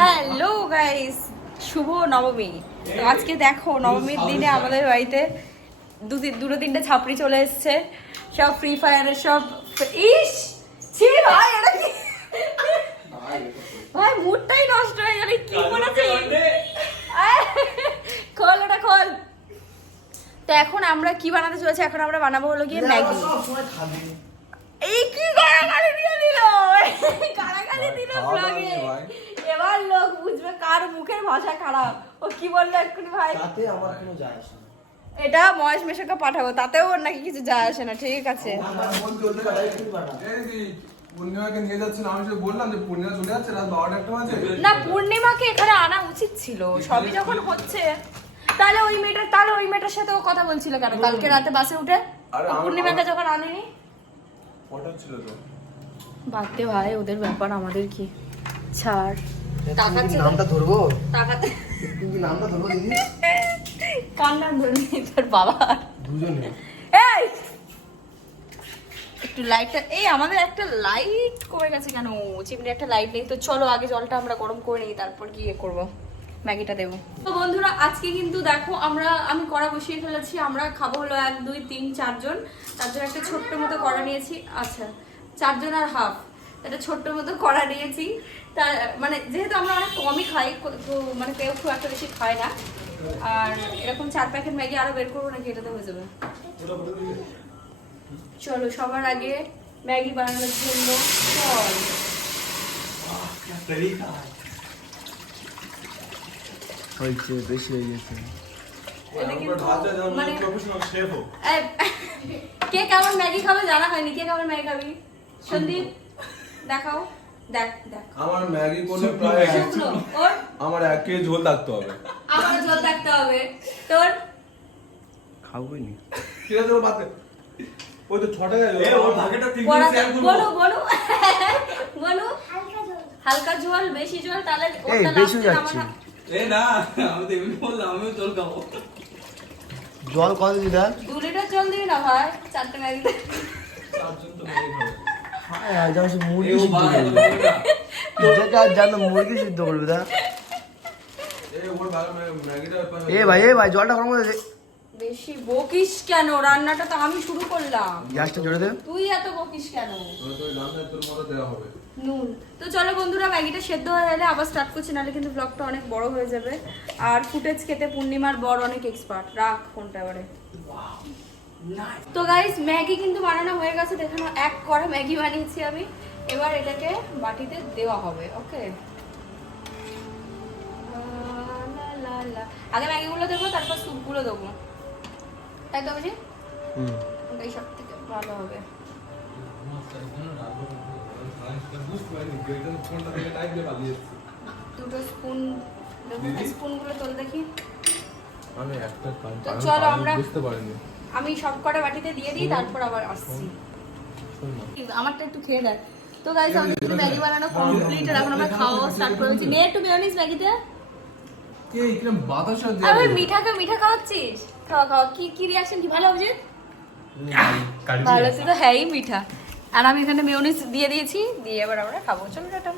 Hello guys শুভ নবমী। তো আজকে দেখো নবমীর দিনে আমাদের বাড়িতে দু দুটো তিনটে ছাপড়ি চলে এসছে। সব ফ্রি ফায়ারের সব ইস! ছি ভাই এটা কি? ভাই মুডটাই নষ্ট হয়ে গেল কি করেছে খোল ওটা খোল। তো এখন আমরা কি বানাতে চলেছি? এখন আমরা বানাবো হলো গিয়ে ম্যাগি। এই কি গালাগালি দিয়ে দিল গালাগালি দিল খাওয়া দাওয়া ব্লগে নেই ভাই। এবার লোক বুঝবে কার মুখের ভাষা খারাপ। ও কি বলল এক্ষুনি ভাই? তাতে আমার কোনো যায় আসে না। এটা মহেশ মেশাকে পাঠাবো তাতেও ওর নাকি কিছু যায় আসে না ঠিক আছে। মন পূর্ণিমাকে নিয়ে যাচ্ছেন আমি বললাম যে পূর্ণিমা চলে যাচ্ছে রাত বারোটা একটা বাজে। না পূর্ণিমাকে এখানে আনা উচিত ছিল সবই যখন হচ্ছে। তাহলে ওই মেয়েটার তাহলে ওই মেয়েটার সাথে ও কথা বলছিল কেন? কালকে রাতে বাসে উঠে আরে পূর্ণিমাকে যখন আনেনি? ছিল তো। বাদতে ভাই ওদের ব্যাপার আমাদের কি? ছাড়। নামটা ধরবো? টাকাতে তুমি কি নামটা ধরবো দিদি? কার নাম ধরবি? তোর বাবা। দুজনে। এই! একটু লাইটটা এই আমাদের একটা লাইট কমে গেছে কেন? চিমনি একটা লাইট নেই। তো চলো আগে জলটা আমরা গরম করে নিই তারপর গিয়ে করব। ম্যাগিটা দেবো। তো বন্ধুরা আজকে কিন্তু দেখো আমরা আমি কড়া বসিয়ে ফেলেছি। আমরা খাব হলো এক দুই তিন চারজন। তার জন্য একটা ছোট্ট মতো কড়া নিয়েছি। আচ্ছা চারজন আর হাফ একটা ছোট্ট মতো কড়া নিয়েছি। তা মানে যেহেতু আমরা অনেক কমই খাই তো মানে কেউ খুব একটা বেশি খায় না। আর এরকম চার প্যাকেট ম্যাগি আরও বের করব নাকি এটাতে হয়ে যাবে। চলো সবার আগে ম্যাগি বানানোর জন্য চল। হয়েছে বেশি হয়ে গেছে। এটা কিন্তু মানে প্রফেশনাল শেফ কে কেমন ম্যাগি খাবে জানা হয়নি। কে কেমন ম্যাগি খাবি? সন্দীপ? দেখাও। দেখ দেখ। আমার ম্যাগি করলে প্রায় শুকনো। ওর? আমার এক কেজি ঝোল থাকতে হবে। আমার জল থাকতে হবে। তোর? খাবোই নি। ঠিক আছে দে। ওই তো ছটা গেল। এ, ওর ভাগেটা তিন শেয়ার করব। বলো বলো বলো হালকা ঝোল বেশি ঝোল তাহলে ওটা বেশি যাচ্ছে। এ না আমি তো এমনি বললাম আমিও জল খাব। জল কত দিদা? দু লিটার জল দিবি না ভাই? চারটে ম্যাগি চারজন তো ম্যাগি খাবে। হ্যাঁ এ, মুরগি সিদ্ধ করবে। যেটা মুরগি সিদ্ধ করবে দা এ ভাই এ ভাই জলটা গরম বেশি বকিস কেন? রান্নাটা তো আমি শুরু করলাম। গ্যাসটা জোরে দে। তুই এত বকিস কেন? তোর তোর রান্না তোর মতো দেওয়া হবে। নুন। তো চলো বন্ধুরা ম্যাগিটা সেদ্ধ হয়ে গেলে আবার স্টার্ট করছি নাহলে কিন্তু ব্লগটা অনেক বড় হয়ে যাবে। আর ফুটেজ খেতে পূর্ণিমার বর অনেক এক্সপার্ট রাখ ফোনটা এবারে। তো গাইস ম্যাগি কিন্তু বানানো হয়ে গেছে। দেখে নাও, এক কড়া ম্যাগি বানিয়েছি আমি। এবার এটাকে বাটিতে দেওয়া হবে ওকে আগে ম্যাগিগুলো দেবো তারপর স্যুপগুলো দেবো। তাই তো বুঝি হুম। ওটাই সব থেকে ভালো হবে। দুটো স্পুন দিদি? স্পুনগুলো তোল দেখি। আমি একটা কাজ তো চলো আমরা- বুঝতে পারিনি। আমি সব কটা বাটিতে দিয়ে দিই তারপর আবার আসছি। আমারটা একটু খেয়ে দেয় তো গাইস আমাদের কিন্তু ম্যাগি বানানো কমপ্লিট আর এখন আমরা খাওয়া স্টার্ট করে দিচ্ছি। নে একটু মেয়োনিজ ম্যাগিতে কে এখানে বাতাসা আর ওই মিঠাকে মিঠা খাওয়াচ্ছিস? খাওয়া খাওয়া। কি কি রিয়াকশন কি ভালো হবে ভালো সে তো হ্যাঁই মিঠা। আর আমি এখানে মেয়োনিজ দিয়ে দিয়েছি দিয়ে এবার আমরা খাব। চলো টাটা।